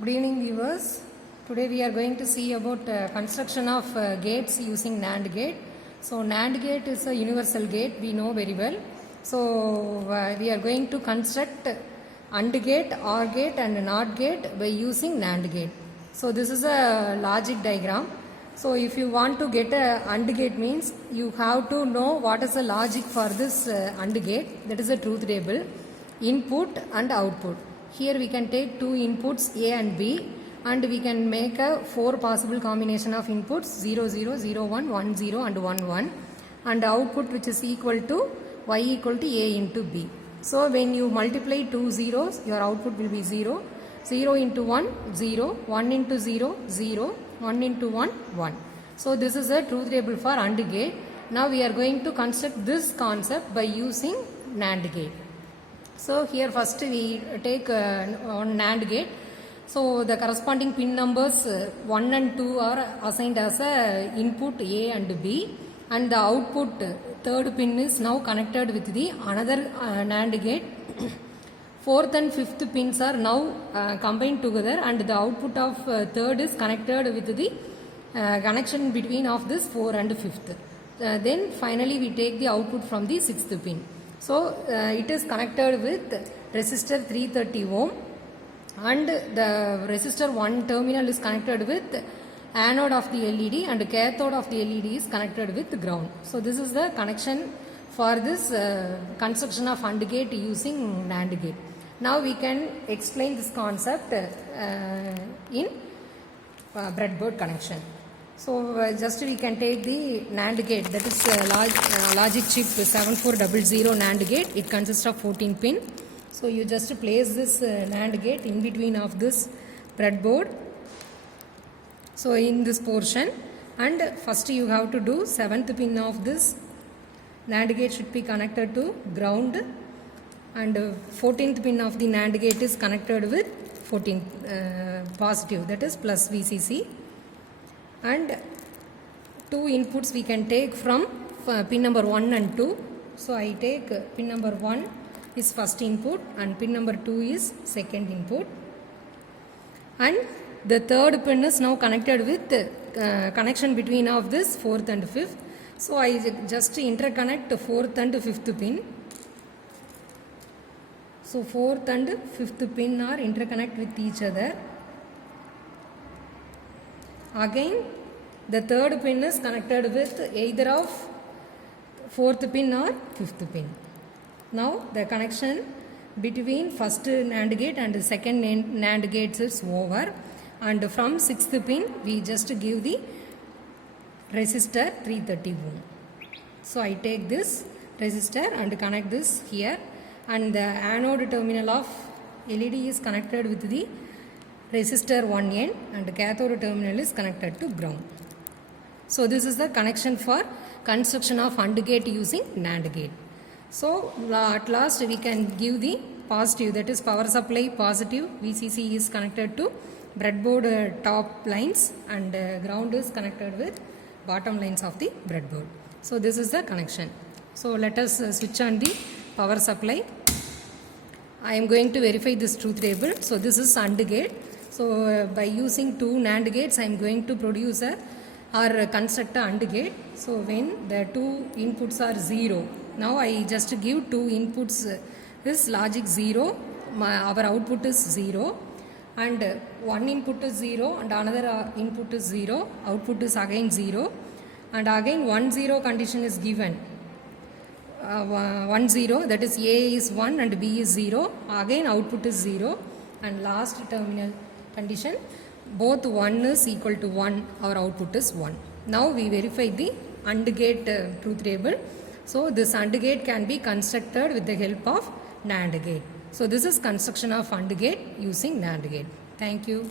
Good evening viewers. Today we are going to see about construction of gates using NAND gate. So NAND gate is a universal gate, we know very well. So we are going to construct AND gate, OR gate and NOT gate by using NAND gate. So this is a logic diagram. So if you want to get a AND gate means you have to know what is the logic for this AND gate. That is a truth table, input and output. Here we can take two inputs A and B and we can make a four possible combination of inputs 0, 0, 0, 1, 1, 0 and 1, 1 and output which is equal to Y equal to A into B. So when you multiply two zeros, your output will be 0, 0 into 1, 0, 1 into 0, 0, 1 into 1, 1. So this is a truth table for AND gate. Now we are going to construct this concept by using NAND gate. So here first we take on NAND gate. So the corresponding pin numbers 1 and 2 are assigned as a input A and B, and the output third pin is now connected with the another NAND gate. Fourth and fifth pins are now combined together and the output of third is connected with the connection between of this 4 and 5th. Then finally we take the output from the sixth pin. So it is connected with resistor 330 ohm and the resistor 1 terminal is connected with anode of the LED and cathode of the LED is connected with ground. So this is the connection for this construction of AND gate using NAND gate. Now we can explain this concept in breadboard connection. So just we can take the NAND gate, that is logic chip 7400 NAND gate. It consists of 14 pin. So you just place this NAND gate in between of this breadboard. So in this portion, and first you have to do 7th pin of this NAND gate should be connected to ground, and 14th pin of the NAND gate is connected with 14 positive, that is plus VCC. And two inputs we can take from pin number 1 and 2. So I take pin number 1 is first input and pin number 2 is second input, and the third pin is now connected with connection between of this 4th and 5th. So I just interconnect 4th and 5th pin. So 4th and 5th pin are interconnect with each other. Again the third pin is connected with either of 4th pin or 5th pin. Now the connection between first NAND gate and second NAND gates is over, and from 6th pin we just give the resistor 330 ohm. So I take this resistor and connect this here, and the anode terminal of LED is connected with the resistor 1 end and cathode terminal is connected to ground. So this is the connection for construction of AND gate using NAND gate. So at last we can give the positive, that is power supply positive, VCC is connected to breadboard top lines and ground is connected with bottom lines of the breadboard. So this is the connection. So let us switch on the power supply. I am going to verify this truth table. So this is AND gate. So by using two NAND gates I am going to produce or construct a AND gate. So when the two inputs are 0, now I just give two inputs is logic 0, our output is 0, and one input is 0 and another input is 0, output is again 0, and again 1 0 condition is given. 1 0, that is A is 1 and B is 0, again output is 0, and last terminal condition both 1 is equal to 1, our output is 1. Now we verify the AND gate truth table. So this AND gate can be constructed with the help of NAND gate. So this is construction of AND gate using NAND gate. Thank you.